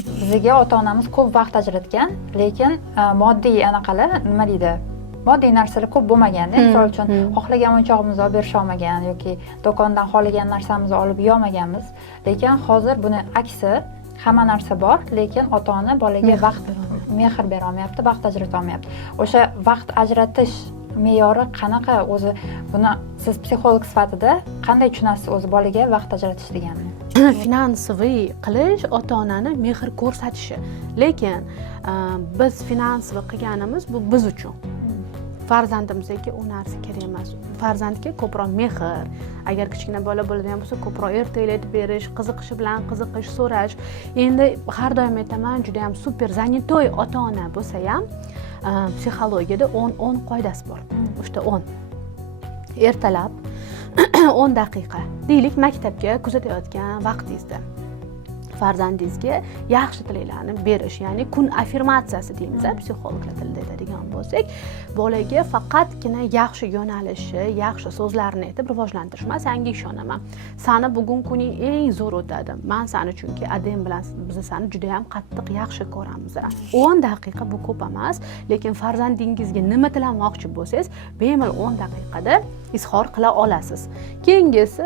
Bizga ota-onamiz ko'p vaqt ajratgan, lekin moddiy anaqalar nima deydi? Moddiy narsalar ko'p bo'lmaganda, misol uchun xohlagan o'yinchog'imizni olib berisha olmagan yoki do'kondan xohlagan narsamizni olib yeyolmaganmiz. Lekin hozir buni aksi, hamma narsa bor, lekin ota-ona bolaga vaqt, mehr bera olmayapti, vaqt ajrata olmayapti. O'sha vaqt ajratish me'yori qanaqa o'zi, buni siz psixolog sifatida qanday tushunasiz o'zi bolaga vaqt ajratish deganini? Finansiviy qilish ota-onani mehr ko'rsatishi. Lekin biz finansiviy qilganimiz bu biz uchun. Farzandimizga u narsa kerak emas. Farzandga ko'proq mehr, agar kichkina bola bo'ladigan bo'lsa, ko'proq ertalatib berish, qiziqishi bilan qiziqish, so'rash. Endi har doim aytaman, juda ham super zanitoy ota-ona bo'lsa ham, psixologiyada 10 qoidasi bor. O'sha 10. Ertalab 10 daqiqa. Deylik, maktabga kuzatayotgan vaqtingizda farzandingizga yaxshi tilaklarni berish, ya'ni kun affirmatsiyasi deymiz, psixologlar tilida aytadigan bo'lsak, bolaga faqatgina yaxshi yo'nalishi, yaxshi so'zlarni aytib rivojlantirish. Men senga ishonaman. Seni bugun kuning eng zo'r o'tadi. Men seni chunki adem bilan biz seni juda ham qattiq yaxshi ko'ramiz. 10 daqiqa bu ko'p emas, lekin farzandingizga nima tilamoqchi bo'lsangiz, bemalol 10 daqiqada izhor qila olasiz. Keyingisi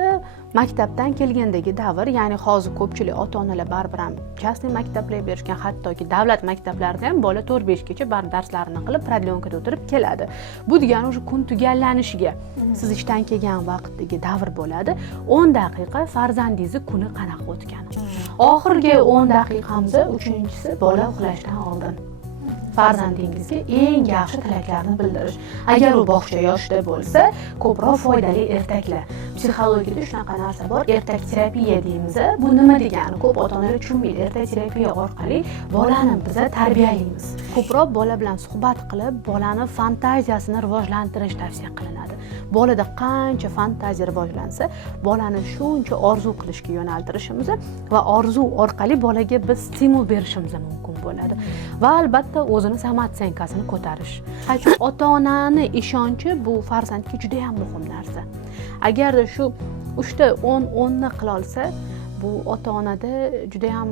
maktabdan kelgandagi davr, ya'ni hozir ko'pchilik ota-onalar baribir ham частный maktablarga berishgan, hattoki davlat maktablarida ham bola 4-5 gacha bar darslarini qilib, prodlyonkada o'tirib keladi. Bu degani o'sha kun tugallanishiga, siz ishdan kelgan vaqtdagi davr bo'ladi. 10 daqiqa farzandingizni kuni qanaqa o'tgani. Oxirgi 10 daqiqamizda uchinchisi bola uxlashdan oldin farzandingizga eng yaxshi tilaklarni bildirish. Agar u bog'cha yoshida bo'lsa, ko'proq foydali ertaklar. Psixologiyada shunaqa narsa bor, ertak terapiya deymiz. Bu nima degani? Ko'p ota-onalar tushunmaydi. Ertak terapiya orqali bolani biz tarbiyalaymiz. Ko'proq bola bilan suhbat qilib, bolani fantaziyasini rivojlantirish tavsiya qilinadi. Bolada qancha fantaziya rivojlansa, bolani shuncha orzu qilishga yo'naltirishimiz va orzu orqali bolaga biz stimul berishimiz mumkin bo'ladi. Va albatta o'zini samatsenkasini ko'tarish. Chunki ota-onani ishonchi bu farzandga juda ham muhim narsa. Agarda shu 3ta 10 ni qila olsa, bu ota-onada juda ham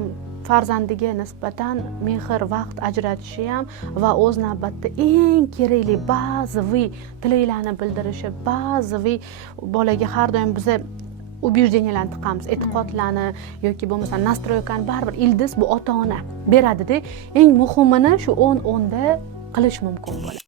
farzandiga nisbatan mehr, vaqt ajratishi ham va o'z navbatida eng kerakli ba'ziviy tilaklarni bildirishi, ba'ziviy bolaga har doim biza убежденияларni tiqamiz, e'tiqodlarni yoki bo'lmasa nastroykani baribir ildiz bu ota-ona beradi-da. Eng muhimini shu 10-10da qilish mumkin bo'ladi.